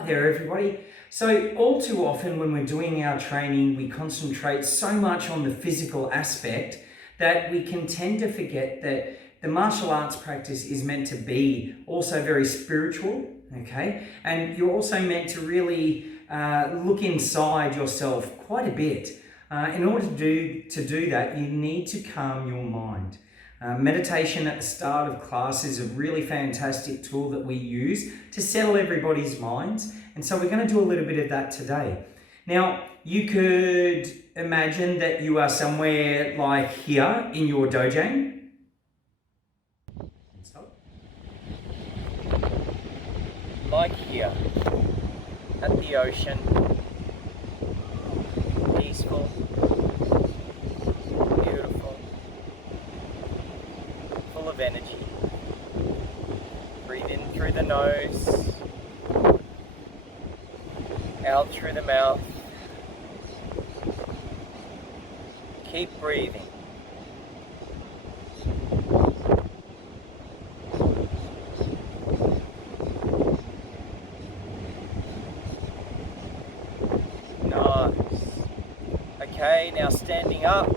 Hi there, everybody. So all too often when we're doing our training, we concentrate so much on the physical aspect that we can tend to forget that the martial arts practice is meant to be also very spiritual, okay? And you're also meant to really look inside yourself quite a bit. In order to do that, you need to calm your mind. Meditation at the start of class is a really fantastic tool that we use to settle everybody's minds. And so we're going to do a little bit of that today. Now, you could imagine that you are somewhere like here in your dojo. Like here, at the ocean, peaceful, beautiful, full of energy. Breathe in through the nose, out through the mouth. Keep breathing. Nice. Okay, now standing up.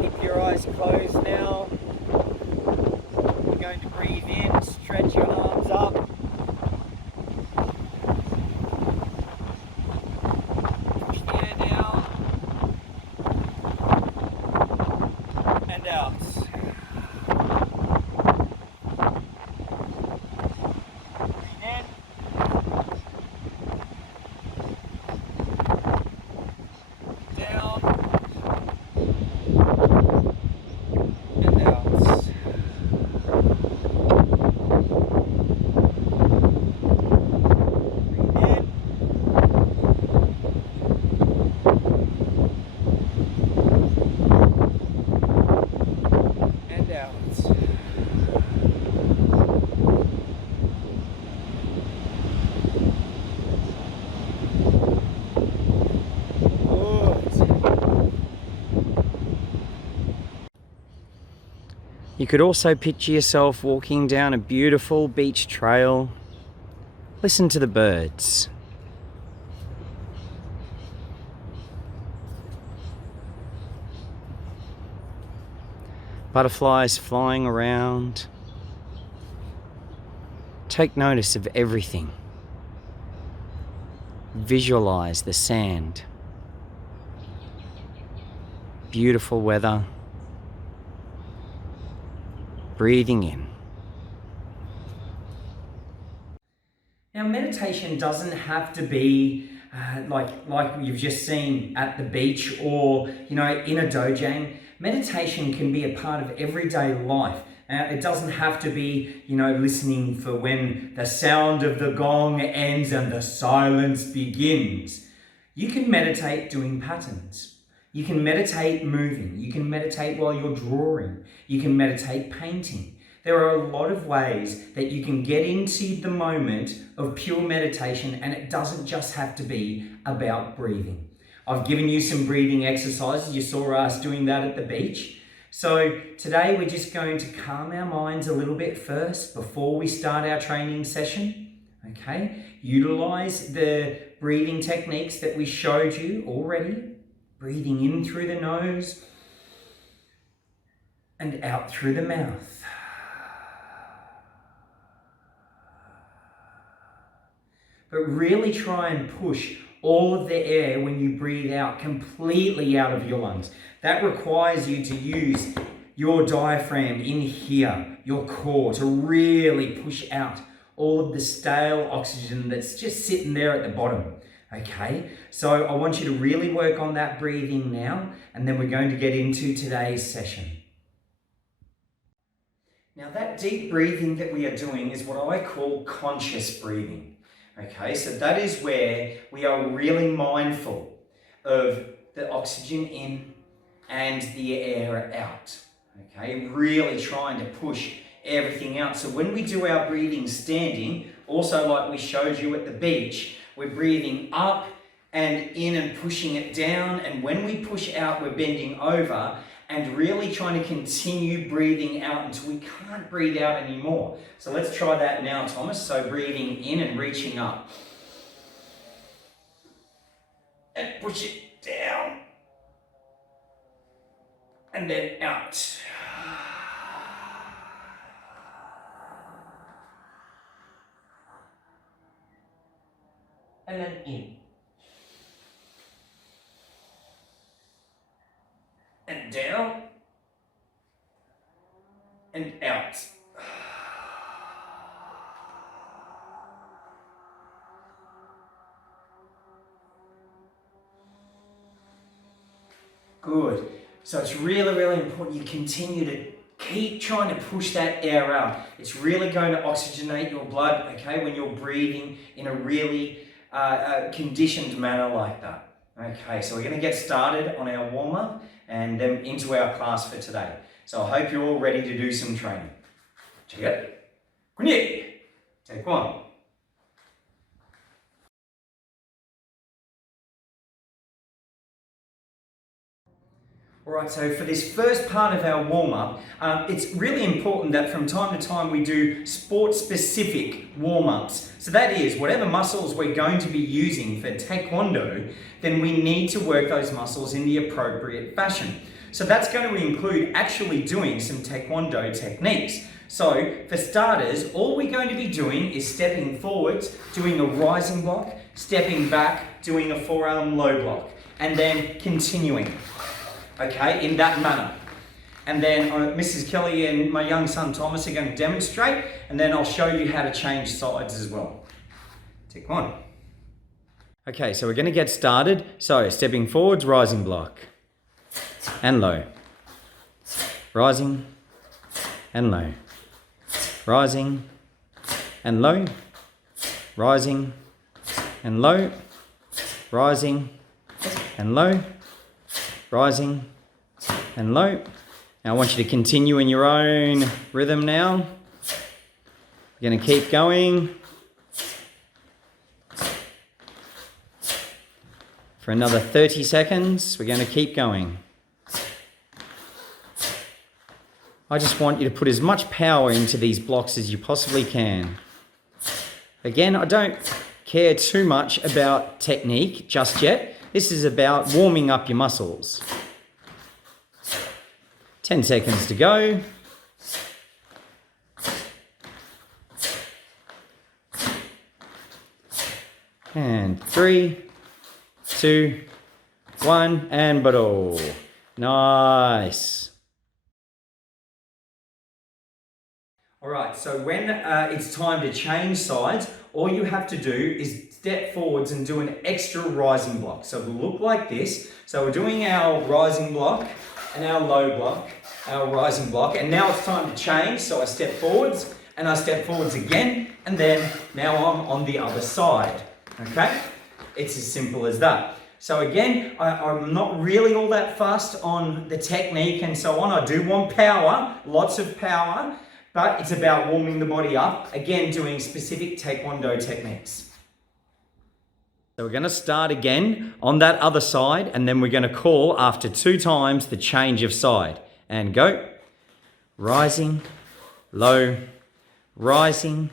Keep your eyes closed now. You're going to breathe in, stretch your arms up. Push the air down. And out. You could also picture yourself walking down a beautiful beach trail. Listen to the birds. Butterflies flying around. Take notice of everything. Visualize the sand. Beautiful weather. Breathing in. Now, meditation doesn't have to be like you've just seen at the beach or, in a dojo. Meditation can be a part of everyday life. It doesn't have to be, listening for when the sound of the gong ends and the silence begins. You can meditate doing patterns. You can meditate moving. You can meditate while you're drawing. You can meditate painting. There are a lot of ways that you can get into the moment of pure meditation, and it doesn't just have to be about breathing. I've given you some breathing exercises. You saw us doing that at the beach. So today we're just going to calm our minds a little bit first before we start our training session. Okay? Utilize the breathing techniques that we showed you already. Breathing in through the nose and out through the mouth. But really try and push all of the air when you breathe out completely out of your lungs. That requires you to use your diaphragm in here, your core, to really push out all of the stale oxygen that's just sitting there at the bottom. Okay, so I want you to really work on that breathing now, and then we're going to get into today's session. Now, that deep breathing that we are doing is what I call conscious breathing. Okay, so that is where we are really mindful of the oxygen in and the air out. Okay, really trying to push everything out. So when we do our breathing standing, also like we showed you at the beach, we're breathing up and in and pushing it down. And when we push out, we're bending over and really trying to continue breathing out until we can't breathe out anymore. So let's try that now, Thomas. So breathing in and reaching up. And push it down. And then out. And then in. And down. And out. Good. So it's really, really important you continue to keep trying to push that air out. It's really going to oxygenate your blood, okay, when you're breathing in a really conditioned manner like that. Okay, so we're going to get started on our warm-up and then into our class for today. So I hope you're all ready to do some training. Check it. Taekwon. Alright, so for this first part of our warm-up, it's really important that from time to time we do sport-specific warm-ups. So that is, whatever muscles we're going to be using for Taekwondo, then we need to work those muscles in the appropriate fashion. So that's going to include actually doing some Taekwondo techniques. So for starters, all we're going to be doing is stepping forwards, doing a rising block, stepping back, doing a forearm low block, and then continuing. Okay, in that manner. And then Mrs. Kelly and my young son Thomas are going to demonstrate, and then I'll show you how to change sides as well. Take one. Okay, so we're going to get started. So stepping forwards, rising block, and low. Rising, and low. Rising, and low. Rising, and low. Rising, and low. Rising and low. Now I want you to continue in your own rhythm now. We're going to keep going for another 30 seconds. We're going to keep going. I just want you to put as much power into these blocks as you possibly can. Again, I don't care too much about technique just yet. This is about warming up your muscles. 10 seconds to go. And 3, 2, 1, and bottle. Nice. All right, so when it's time to change sides, all you have to do is step forwards and do an extra rising block. So it'll look like this. So we're doing our rising block and our low block, our rising block, and now it's time to change. So I step forwards and I step forwards again, and then now I'm on the other side, okay? It's as simple as that. So again, I'm not really all that fast on the technique and so on. I do want power, lots of power, but it's about warming the body up, again, doing specific Taekwondo techniques. So we're going to start again on that other side, and then we're going to call after 2 times the change of side. And go. Rising, low, rising,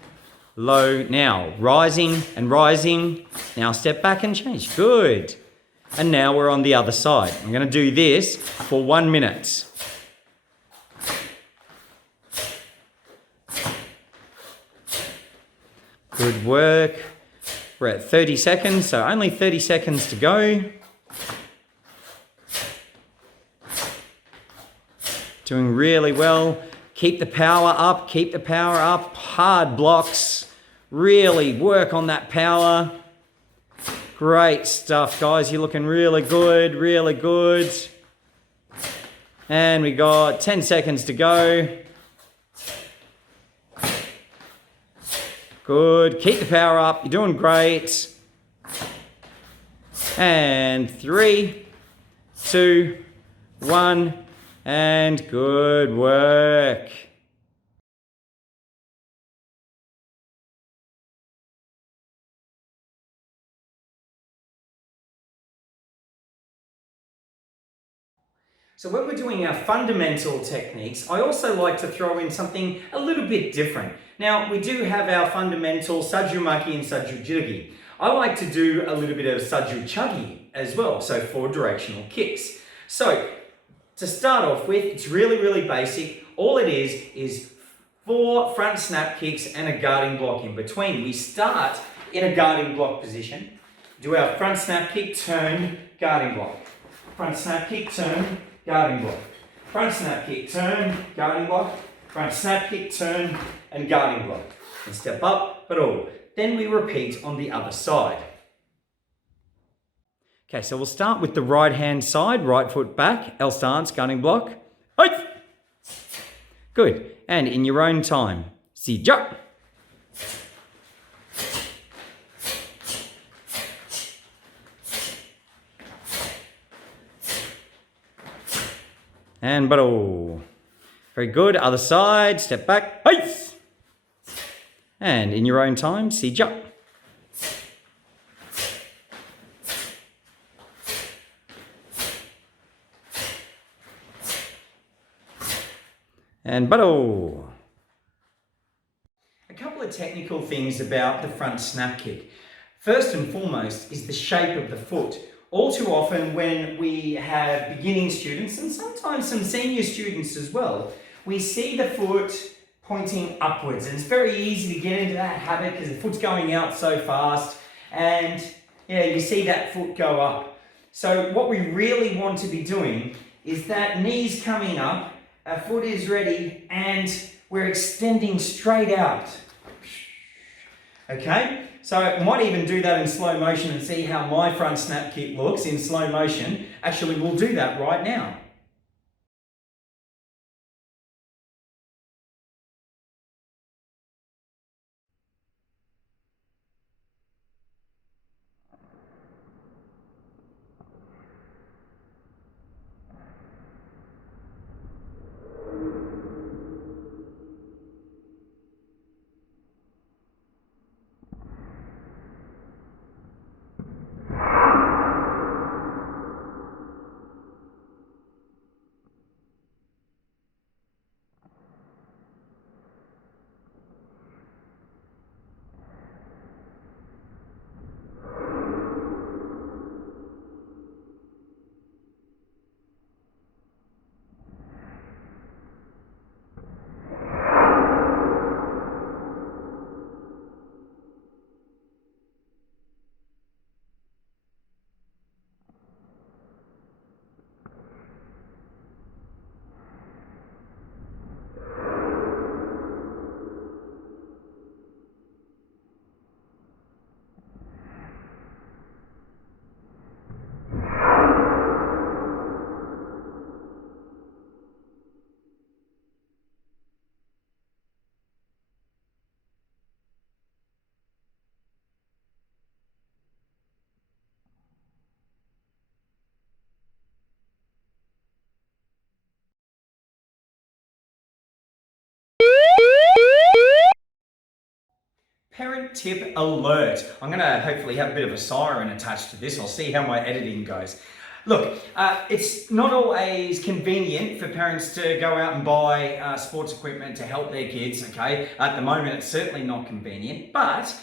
low. Now, rising and rising. Now step back and change. Good. And now we're on the other side. I'm going to do this for 1 minute. Good work. We're at 30 seconds, so only 30 seconds to go. Doing really well. Keep the power up, keep the power up. Hard blocks. Really work on that power. Great stuff, guys. You're looking really good, really good. And we got 10 seconds to go. Good. Keep the power up. You're doing great. And 3, 2, 1. And good work. So when we're doing our fundamental techniques, I also like to throw in something a little bit different. Now, we do have our fundamental Sajumaki and Sajujugi. I like to do a little bit of Sajuchagi as well, so 4 directional kicks. So, to start off with, it's really, really basic. All it is 4 front snap kicks and a guarding block in between. We start in a guarding block position, do our front snap kick, turn, guarding block. Front snap kick, turn, guarding block. Front snap kick, turn, guarding block. Front snap kick, turn, and guarding block. And step up, but all. Then we repeat on the other side. Okay, so we'll start with the right hand side, right foot back, L stance, guarding block. Hey! Good. And in your own time. Si jump. And baro. Very good. Other side. Step back. Hey! And in your own time, si jump. And baro. A couple of technical things about the front snap kick. First and foremost is the shape of the foot. All too often when we have beginning students and sometimes some senior students as well, we see the foot pointing upwards, and it's very easy to get into that habit because the foot's going out so fast and you see that foot go up. So what we really want to be doing is that knees coming up, our foot is ready, and we're extending straight out. Okay, so I might even do that in slow motion and see how my front snap kick looks in slow motion. Actually, we'll do that right now. Parent tip alert. I'm going to hopefully have a bit of a siren attached to this. I'll see how my editing goes. Look, it's not always convenient for parents to go out and buy sports equipment to help their kids, okay? At the moment, it's certainly not convenient, but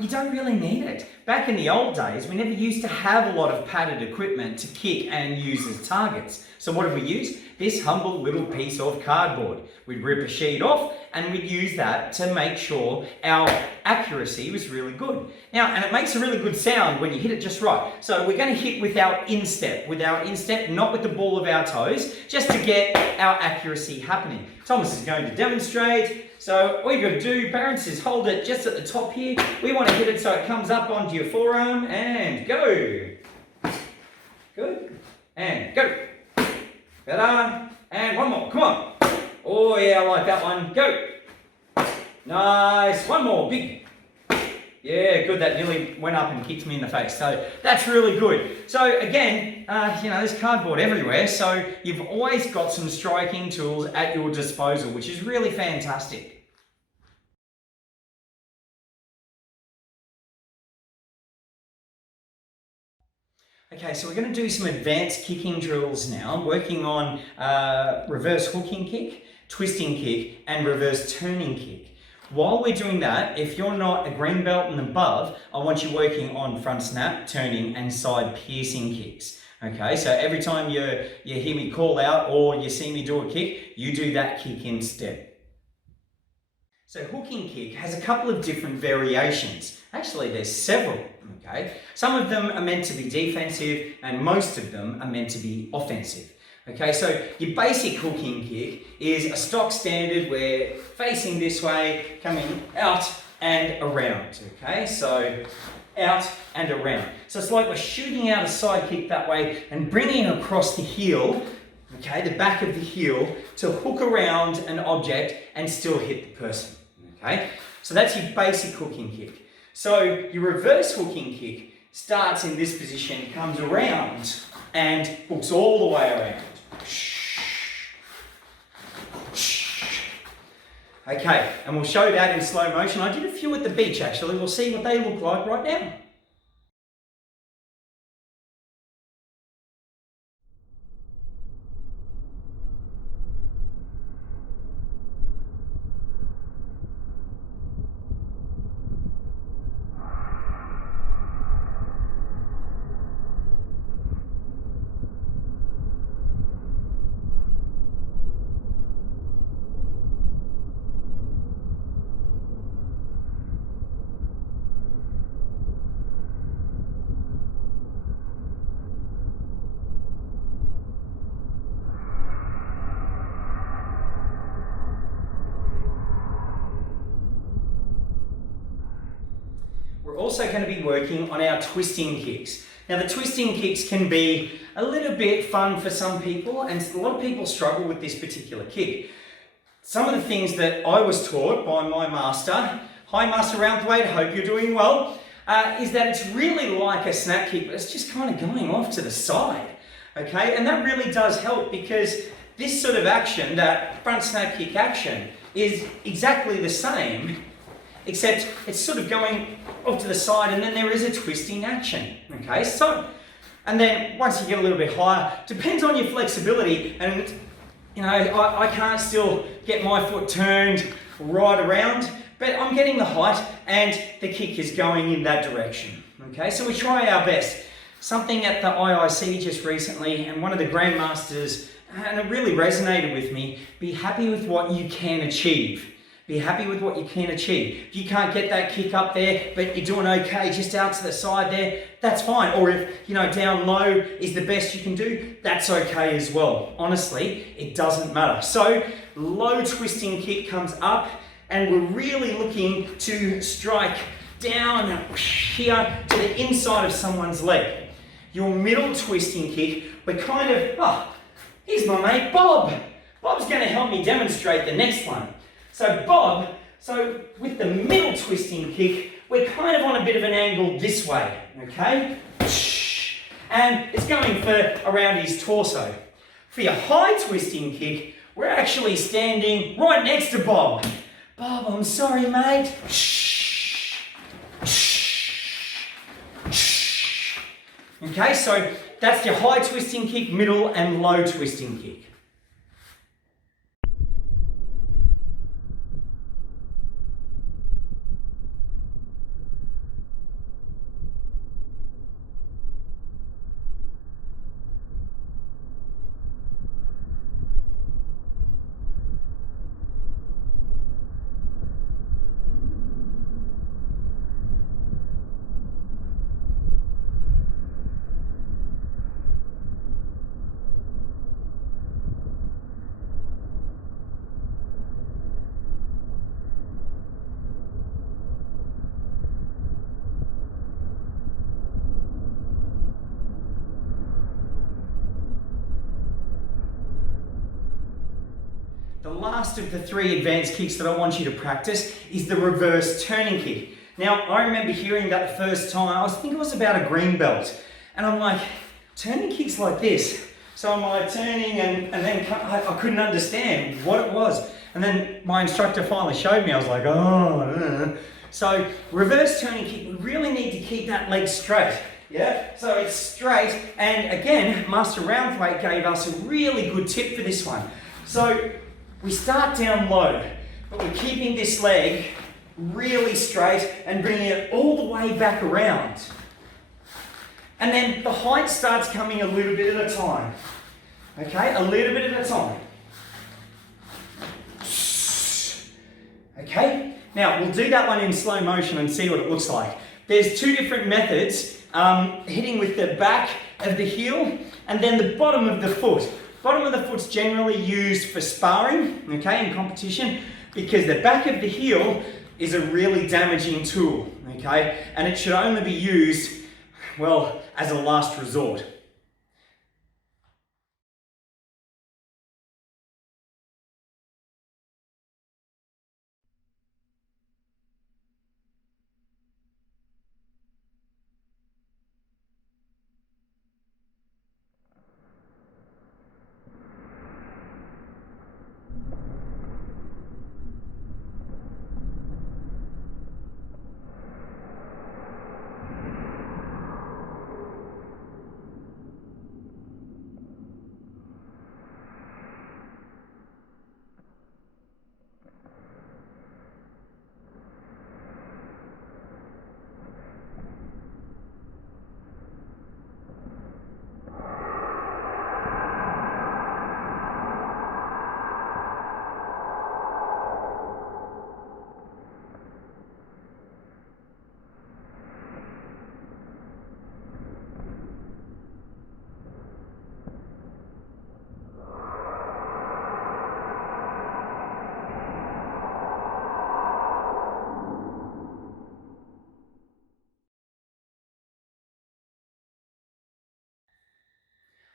you don't really need it. Back in the old days, we never used to have a lot of padded equipment to kick and use as targets. So what did we use? This humble little piece of cardboard. We'd rip a sheet off and we'd use that to make sure our accuracy was really good. Now, and it makes a really good sound when you hit it just right. So we're going to hit with our instep, not with the ball of our toes, just to get our accuracy happening. Thomas is going to demonstrate. So all you've got to do, parents, is hold it just at the top here. We want to hit it so it comes up onto your forearm and go. Good. And go. Better. And one more. Come on. Oh yeah, I like that one. Go. Nice. One more. Big. Yeah, good. That nearly went up and kicked me in the face. So that's really good. So again, there's cardboard everywhere. So you've always got some striking tools at your disposal, which is really fantastic. Okay, so we're going to do some advanced kicking drills now, working on reverse hooking kick, twisting kick, and reverse turning kick. While we're doing that, if you're not a green belt and above, I want you working on front snap, turning, and side piercing kicks. Okay, so every time you hear me call out or you see me do a kick, you do that kick instead. So hooking kick has a couple of different variations. Actually, there's several, okay? Some of them are meant to be defensive and most of them are meant to be offensive. Okay, so your basic hooking kick is a stock standard where facing this way, coming out and around, okay? So out and around. So it's like we're shooting out a side kick that way and bringing across the heel, okay, the back of the heel, to hook around an object and still hit the person. Okay, so that's your basic hooking kick. So your reverse hooking kick starts in this position, comes around and hooks all the way around. Okay, and we'll show that in slow motion. I did a few at the beach actually. We'll see what they look like right now. We're also going to be working on our twisting kicks. Now the twisting kicks can be a little bit fun for some people and a lot of people struggle with this particular kick. Some of the things that I was taught by my master, hi Master Roundthwaite, hope you're doing well, is that it's really like a snap kick, but it's just kind of going off to the side. Okay, and that really does help because this sort of action, that front snap kick action, is exactly the same, except it's sort of going off to the side and then there is a twisting action, okay? So, and then once you get a little bit higher, depends on your flexibility and, you know, I can't still get my foot turned right around, but I'm getting the height and the kick is going in that direction, okay? So we try our best. Something at the IIC just recently, and one of the grandmasters, and it really resonated with me, be happy with what you can achieve. Be happy with what you can achieve. If you can't get that kick up there, but you're doing okay just out to the side there, that's fine. Or if, you know, down low is the best you can do, that's okay as well. Honestly, it doesn't matter. So, low twisting kick comes up, and we're really looking to strike down here to the inside of someone's leg. Your middle twisting kick, we're kind of, here's my mate Bob. Bob's going to help me demonstrate the next one. So Bob, with the middle twisting kick, we're kind of on a bit of an angle this way, okay? And it's going for around his torso. For your high twisting kick, we're actually standing right next to Bob. Bob, I'm sorry, mate. Okay, so that's your high twisting kick, middle and low twisting kick. The last of the three advanced kicks that I want you to practice is the reverse turning kick. Now, I remember hearing that the first time, I think it was about a green belt, and I'm like, turning kicks like this. So I'm like turning and then I couldn't understand what it was. And then my instructor finally showed me, I was like, So reverse turning kick, we really need to keep that leg straight. Yeah, so it's straight. And again, Master Roundthwaite gave us a really good tip for this one. So we start down low, but we're keeping this leg really straight and bringing it all the way back around. And then the height starts coming a little bit at a time. Okay, a little bit at a time. Okay, now we'll do that one in slow motion and see what it looks like. There's two different methods, hitting with the back of the heel and then the bottom of the foot. Bottom of the foot's generally used for sparring, okay, in competition, because the back of the heel is a really damaging tool, okay, and it should only be used, well, as a last resort.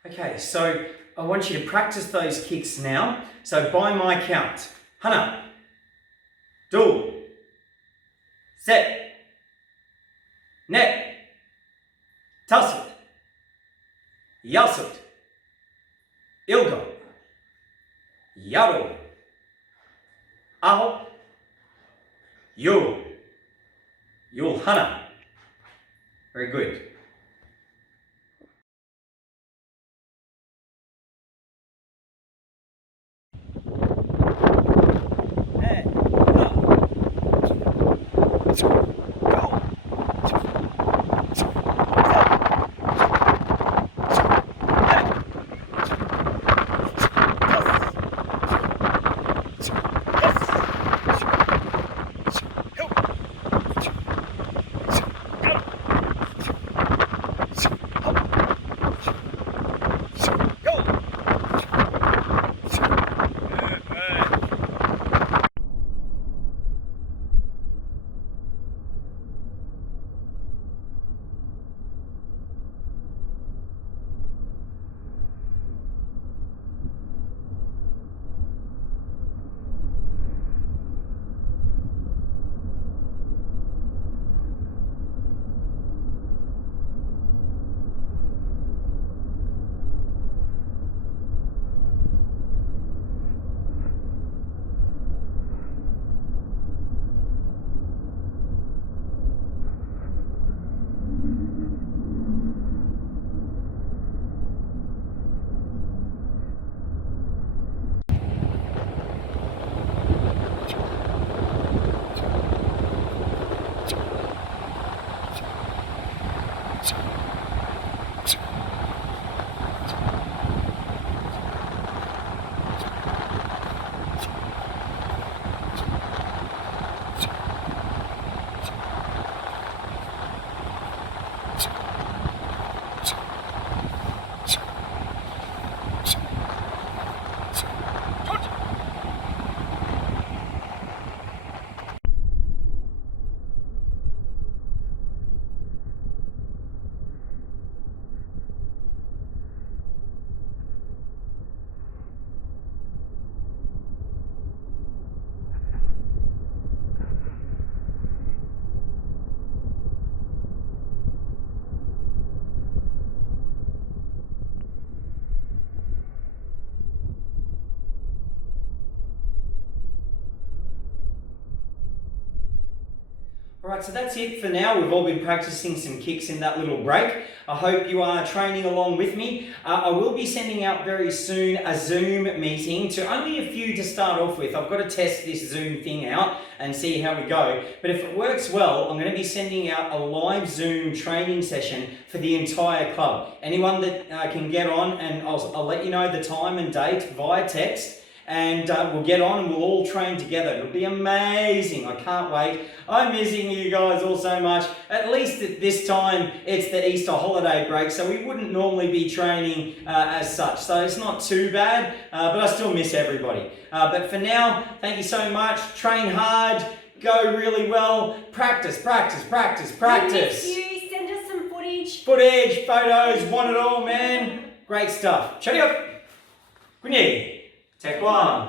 Okay, so I want you to practice those kicks now. So by my count, 하나, 둘, 셋, 넷, 다섯, 여섯, 일곱, 여덟, 아홉, 열 하나. Very good. Alright, so that's it for now. We've all been practicing some kicks in that little break. I hope you are training along with me. I will be sending out very soon a Zoom meeting to only a few to start off with. I've got to test this Zoom thing out and see how we go. But if it works well, I'm going to be sending out a live Zoom training session for the entire club. Anyone that can get on, and I'll let you know the time and date via text. And we'll get on and we'll all train together. It'll be amazing. I can't wait. I'm missing you guys all so much. At least at this time, it's the Easter holiday break, so we wouldn't normally be training as such. So it's not too bad, but I still miss everybody. But for now, thank you so much. Train hard. Go really well. Practice, practice, practice, practice. We miss you. Send us some footage. Footage, photos, want it all, man. Great stuff. Shut up. Good night. Taekwon.